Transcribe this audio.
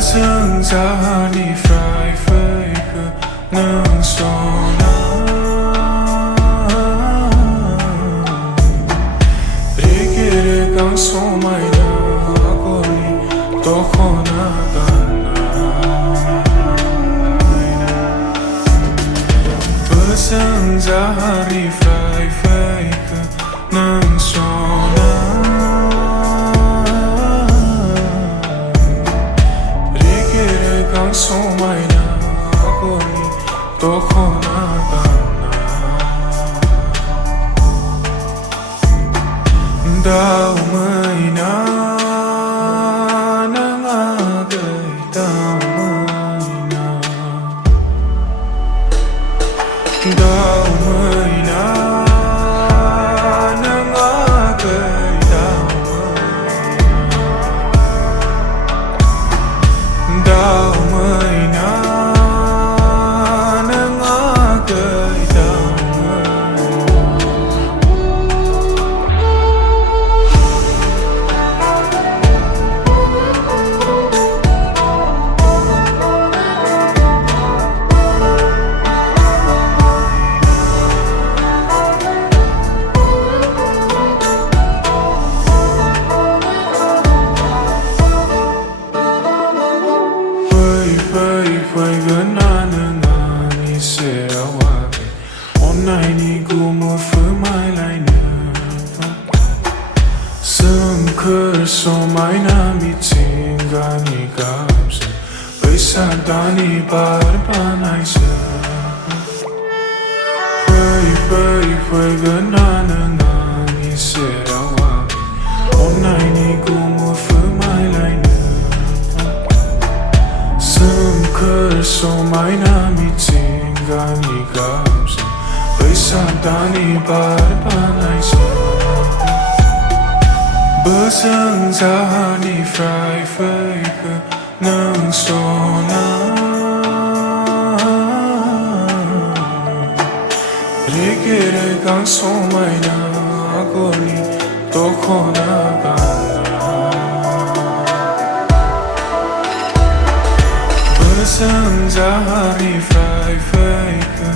Senzani fai fake non sona Rigere kan somayna akoli tokhona ganna Senzani fai fake non sona Somayna akoli tokhona ganna Daumayna nangagai daumayna Daumayna nangagai daumayna Fai ganana ngani serawabe Online ni gumo fumai laina Sengker somai na mitinga ni kapsa Paisa dani barbanai sa Fai ganana ngani serawabe Online ni gumo fumai laina Somai na mitinga ni kapsa Paisa dani barbanai sa Besengzani frai fake nang sona Rigere kan somai na akoli tokhona ganna Senzani fai fake